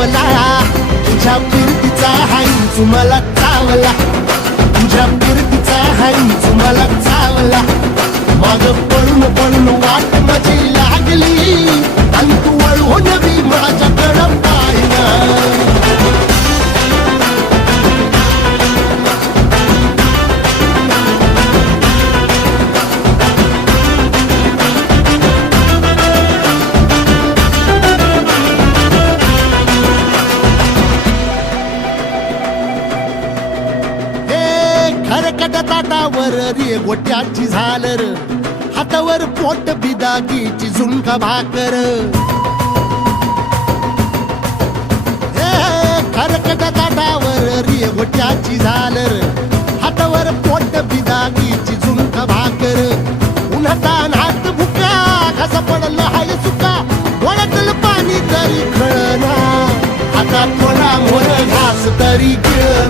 चावला, तुझ्या फिरतीचा हाईच मला चावला, तुझ्या फिरतीचा हाईच मला चावला. माग पळून पळून वाट माझी लागली आणि तू वळून बी माझ्याकडं पाहिना. खरकट ताटावर रे गोट्याची झालर, हातावर पोट बिदागीची झुणका भाकर. खरकट ताटावर रे गोट्याची झालर, हातावर पोट बिदागीची झुणका भाकर. उन्हातान हात भुका, कसा पडलं हाय सुका, डोळ्यातलं पाणी तरी कळना, आता थोडा मोर घास तरी गिळना.